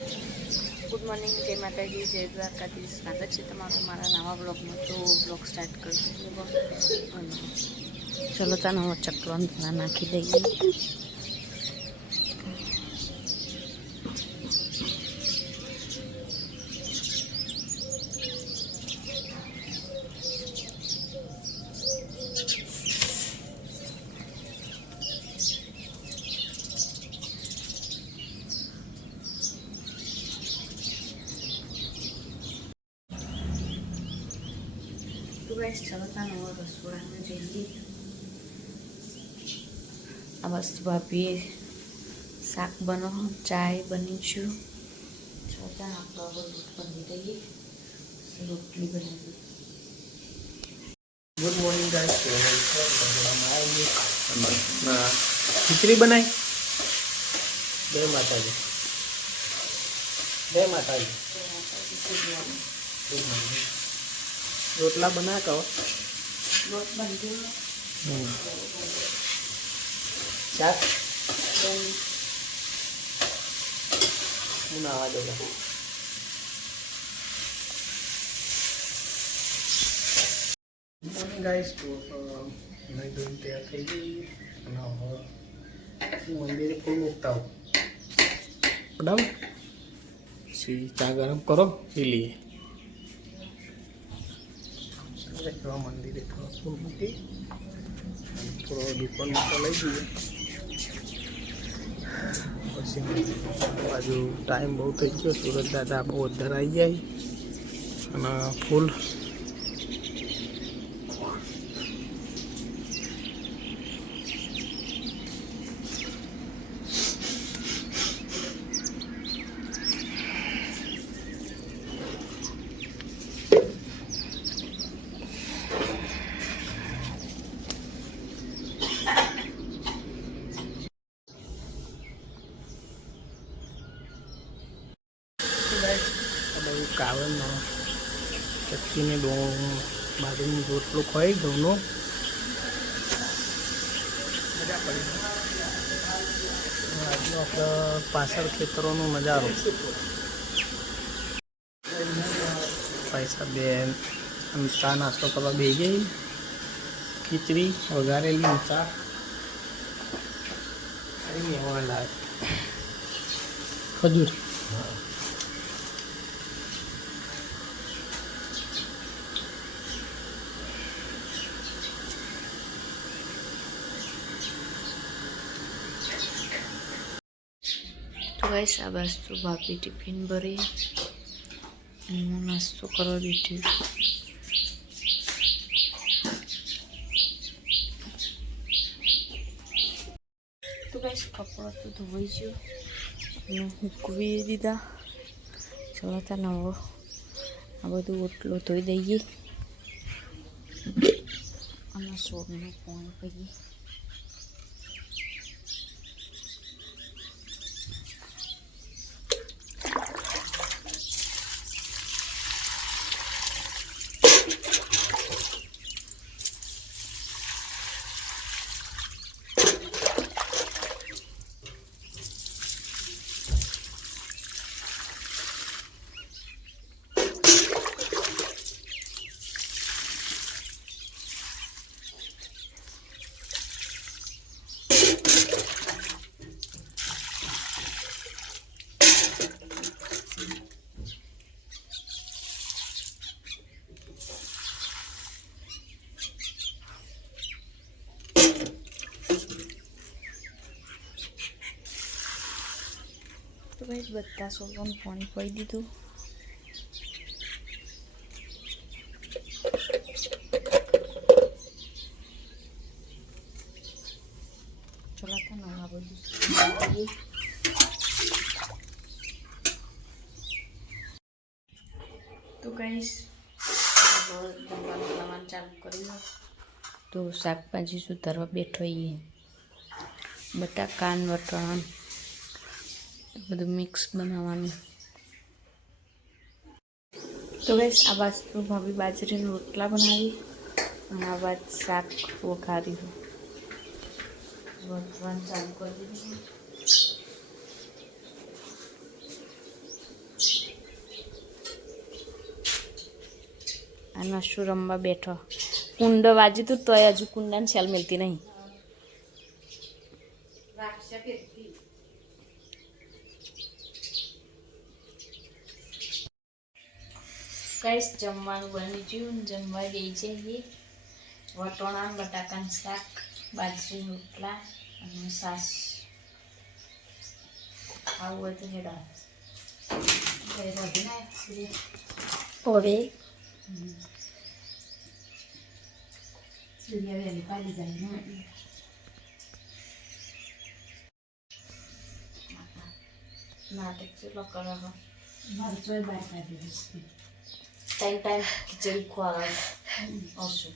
Good morning, જય માતાજી, જય દ્વારકાધીશ. સ્વાગત છે તમારું મારા નવા બ્લોગમાં. તો બ્લોગ સ્ટાર્ટ કરી દીધો અને ચલો ત્યાં નવો ચકલાને નાખી દઈએ. તો ગાઈસ ચલો ત્યાં નવો રસોડામાં જઈએ. આ બસ ભાભીએ શાક બનાવો, ચાય બનીશું. ચલો ત્યાં આપણે લોટ બની દઈએ, રોટલી બનાવીએ. Good morning guys. ખીચડી બનાવી. જય માતાજી. જય માતાજી. રોટલા બના કહો. લોટ બની ગયો. શાક હું નાવા દઉં. Morning guys. તો નહીં ધોઈને તૈયાર થઈ ગઈ અને હવે મંદિરે ફૂલ મૂકતા આવું બરાબર. પછી ચા ગરમ કરો, પી લઈએ. મંદિરે થોડો ફૂલ મૂકી થોડો દુકાનમાં તો લઈ જઈએ. પછી બાજુ ટાઈમ બહુ થઈ ગયો. સુરત દાદા બહુ વધારે આવી જાય અને ફૂલ કાવડનો ચક્કીને બાજુની રોટલો ખોઈ ઘઉંનો મજા પડી. આજનો આપણે પાછળ ખેતરોનો નજારો. પૈસા બેન ચા નાસ્તો કરવા બે ગઈ. ખીચડી વઘારેલી ચા ખજૂર. તો ગાઈસ આ વસ્તુ ભાભી ટિફિન ભરી હું નાસ્તો કરવા બેઠી. તો ગાઈસ કપડાં તો ધોવાઈ ગયું અને મૂકવી દીધા. ચલો ત્યાં નવો આ બધું ઓટલો ધોઈ દઈએ અને સોડનું પાણી પીએ. તો ગાઈસ બધા સોવાનું પાણી પી દીધું. ચલો તો નવા બધું તો ગાઈસ બનાવવાનું ચાલુ કરી દો. તો શાકભાજી સુધારવા બેઠો એ બટાકા વટાણ બધું મિક્સ બનાવવાનું. તો ગાઈસ આ વસ્તુ ભાભી બાજરીના રોટલા બનાવી અને આ બાદ શાક વઘાર્યું. વઘારવાનું ચાલુ કરી દીધું. આ નશું રમવા બેઠો. કુંડ વાજી તું તોય હજુ કુંડાને છેલ મિલતી નહીં. કઈશ જમવાનું બની ગયું. જમવા ગઈ છે એ વટોણા બટાકાનું શાક, બાજરી રોટલા અને સાસ. આવું હોય તો હેડા હવે નાટક ચેટલો કરો ટાઈમ ખીચડી ખવાવાનું આવશું.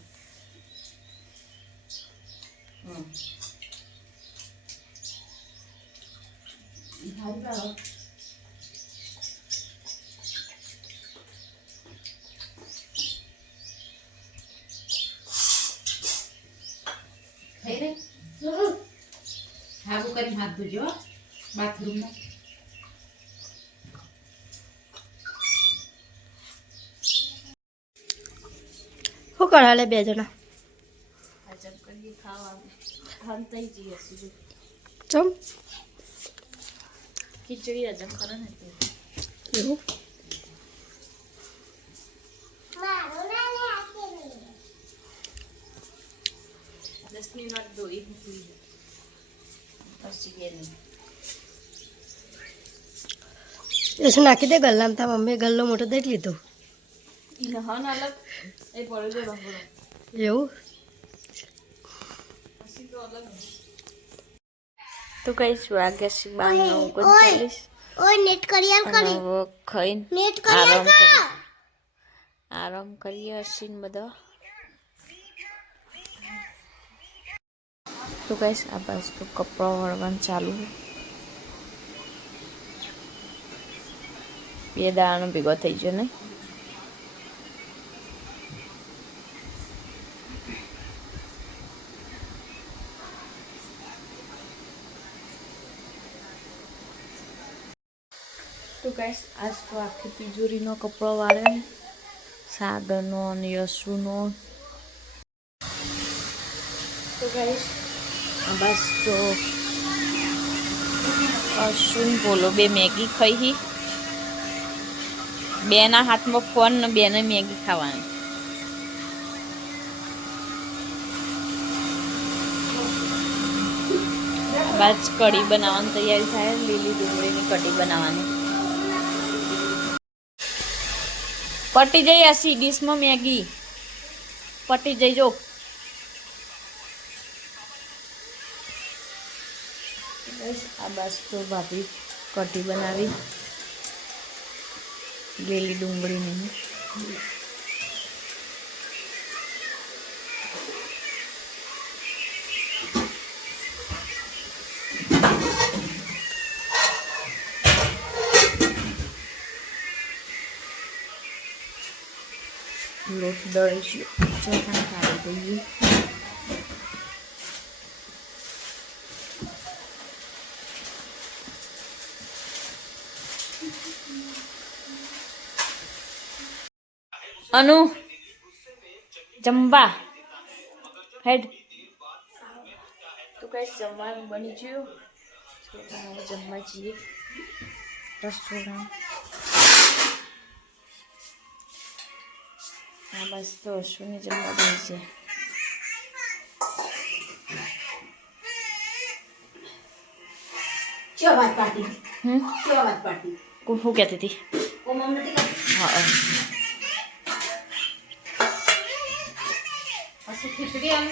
હાગું કરી હાથ ધોજો બાથરૂમમાં. શું કરાલે બે જણા? હજમ કરીએ ખાવાનું. હંતાઈ જઈએ સીધું. ચમ ખીચડી હજમ કરે ને એવું 10 મિનિટ દોઈ મૂકી પછી ગેલી એસું નાખી દે ગલ્લામાં. તા મમ્મીએ ગલ્લો મોટો દઈ લીધો. એને હન અલગ એ પડ્યો જો રંગો એવું પછી તો અલગ. તું કઈ વાગ્યા છે 12:39. ઓય નેટ કરિયાલ કરી ખાઈને નેટ કરિયાલ આરામ કરીએ હસીને બધા. તો ગાઈસ આ બાજુ તો કપડાં વળવાનું ચાલુ. બે દાવાનો ભેગો થઈ ગયો ને. તો ગાઈસ આજ તો આખી તિજોરીનો કપડો વાળે. સાગરનો અને યશુનો. તો ગાઈસ બસ તો અશ્વિન બોલો બે મેગી ખાઈ. બેના હાથમાં ફોન ને બેને મેગી ખાવાની. બાદ કઢી બનાવવાની તૈયારી થાય. લીલી ડુંગળીની કઢી બનાવવાની. પટી જઈ હસી ડીશમાં મેગી પટી જઈ જો. બસ આ બાજુ તો ભાભી કઢી બનાવી લીલી ડુંગળીની. લોટ દળી છે ચોખાને કાઢી દઈએ. અનુ જમવા હેડ. તો કઈ જમવાનું બની ગયું. જમવા જઈએ રસોડા. હા બસ તો અશ્વિને જમવા બની છે. વાત પાટી વાત પાટી શું કહેતી હતી? હા પછી ખીચડી આમ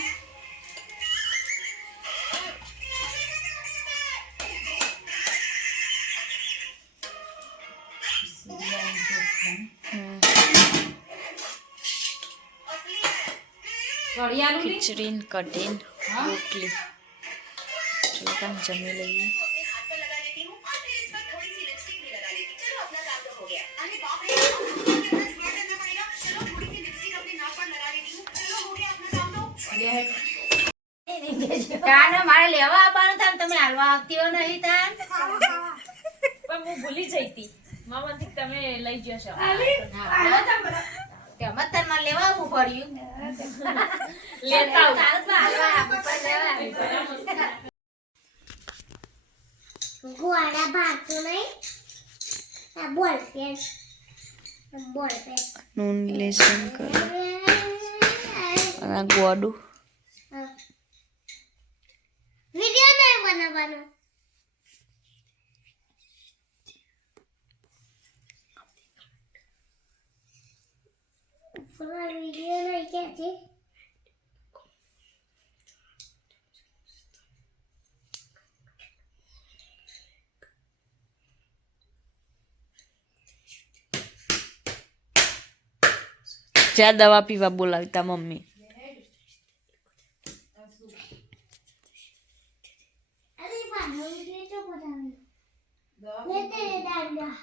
ખીચડી ને કઢી રોટલી જોતા જમી લઈએ. મારે લેવા આવવાનું થાય તમે હાલવા આવતી હો નહીં તાન. પણ હું ભૂલી જઈ હતી મામાથી તમે લઈ જશો. મતરમાં લેવા આવું પડ્યું લેતા ગોળા ભાગતું નહીં આ બોલ પેન નૂન લેસન કર અને ગોડું વિડિયો નહીં બનાવવાનો ફોન વિડિયો નહીં કે છે ચા દવા પીવા બોલાવતા મમ્મી અરે બાનો વિડિયો તો બનાવ્યો લે તે દાંડા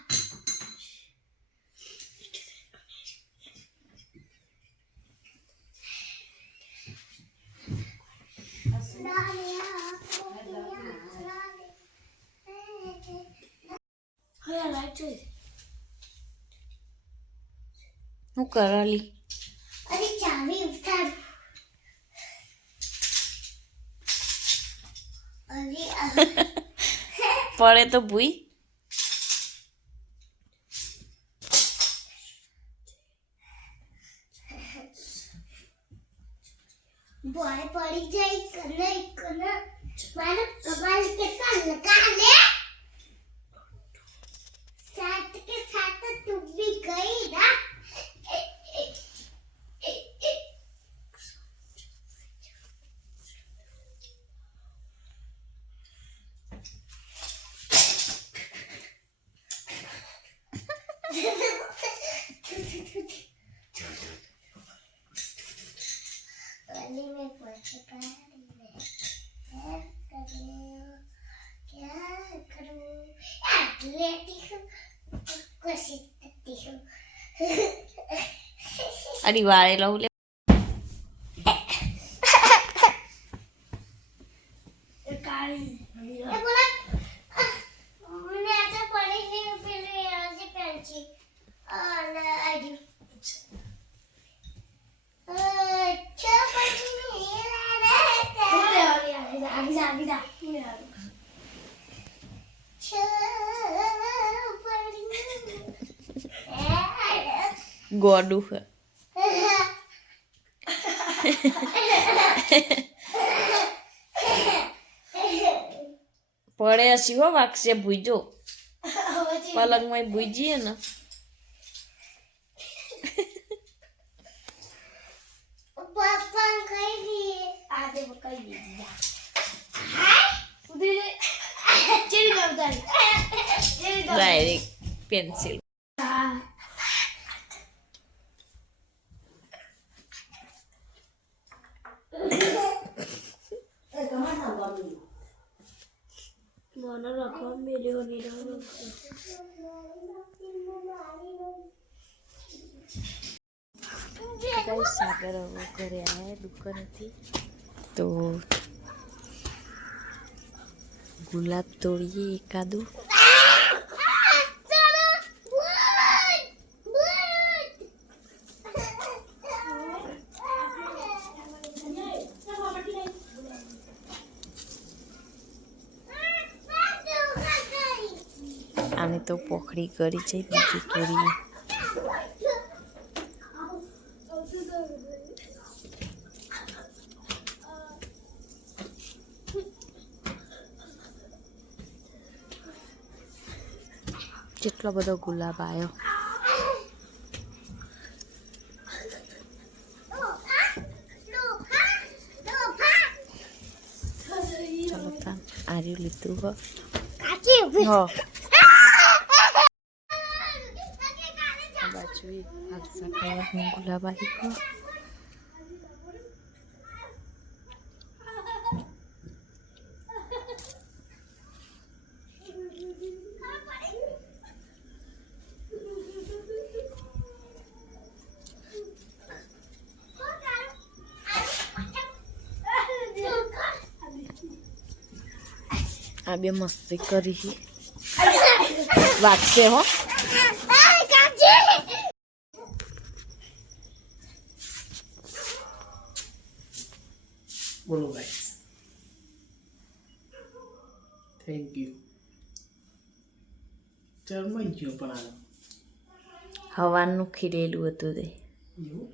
હું કરાલી અરે ચાવી ઉતાર અરે પડે તો ભૂઈ બોય પડી જાય કને મારો કપાલ કેટલા લગા લે સાત के साथ तू भी गई ना गली में पहुंच क्या करूं लेती हूँ कोशिश करती हूँ અરે વારે લઉં લે ये बोला मैंने ऐसा पढ़ी नहीं पहले यहाँ से पहची और आजू अच्छा पढ़ी नहीं ला रहा ગોડું હે પડે હસી હો વાગશે ભૂજો પલંગમાં ભૂજીએ ને पापा कहीं दिए आधे वो कहीं दिया उधर चली जाओ उधर चली जाओ ડાયરેક્ટ પેન્સિલ मोना रखो मेरे हो नहीं रहो ગાઈસ સાગર હવે ઘરે આવ્યા દુકાનેથી તો ગુલાબ તોડીએ એકાદું આને તો પોખડી કરી છે બીજી તોડીએ કેટલો બધો ગુલાબ આવ્યો ચલો તા આર્યું લીધું હો બાજુ ગુલાબ આવી ગયો આ બે મસ્તી કરી વાગશે હો બોલો ગાઈસ, થેન્ક યુ. ચરમાઈ ગયો પણ હવાનું ખીરેલું હતું તે એવું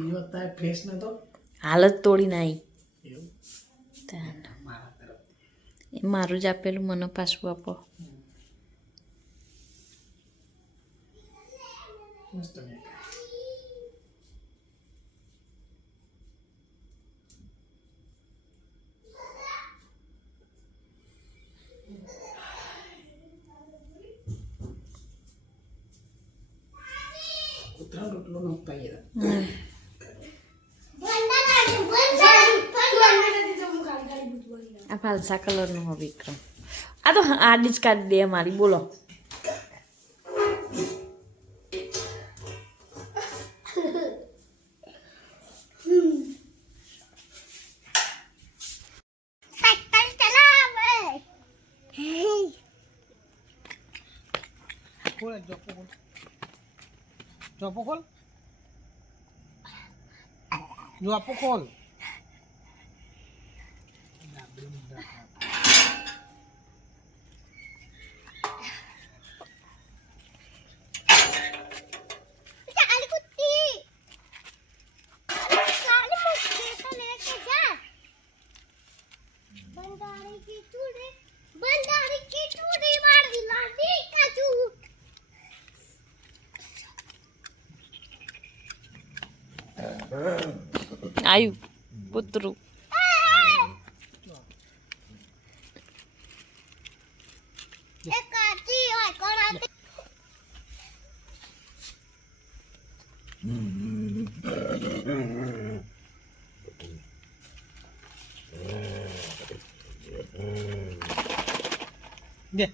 બીજો અત્યારે ફ્રેશ નતો હાલત તોડી નાઈ. એવું મારા તરફ એ મારું જ આપેલું મને પાછું આપો. મસ્ત મેં ઉતરાણ રોટલો નહોતા યાર. આ ફાલસા કલરનું હો વિક્રમ. આ તો આડી જ કાઢી દે મારી. બોલો સાયકલ ચલાવે. ખોલ જોપો ખોલ જોપો ખોલ જોપો ખોલ. काली कुत्ती, काली कुत्ती तो लेके जा. बंदारी की चूड़ी मारी लाडी काजू. આવ્યું કૂતરું. एक काची है कोना. દે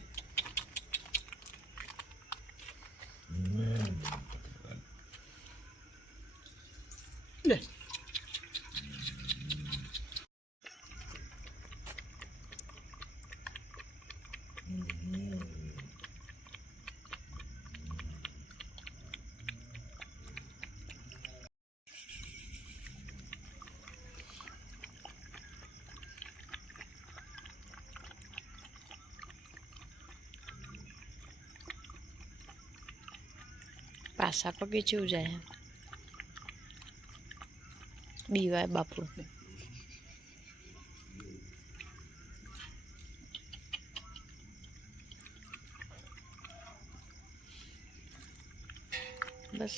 લે પાછા પગે જેવું જાય બીવાય બાપુ. બસ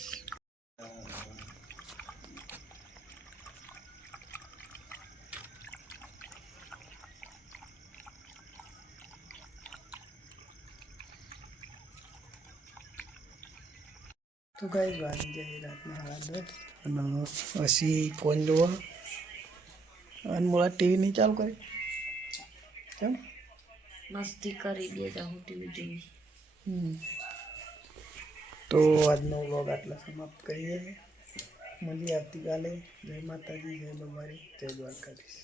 તો ગાઈસ વાગી જાય રાતના 10:30 અને પછી કોણ જોવા અનમોળા ટીવી નહીં ચાલુ કરી કેમ મસ્તી કરી દે તો હું ટીવી જોઈ. તો આજનો વ્લોગ આટલા સમાપ્ત કરીએ. મળીએ આવતીકાલે. જય માતાજી, જય બમારી, જય દ્વારકાધીશ.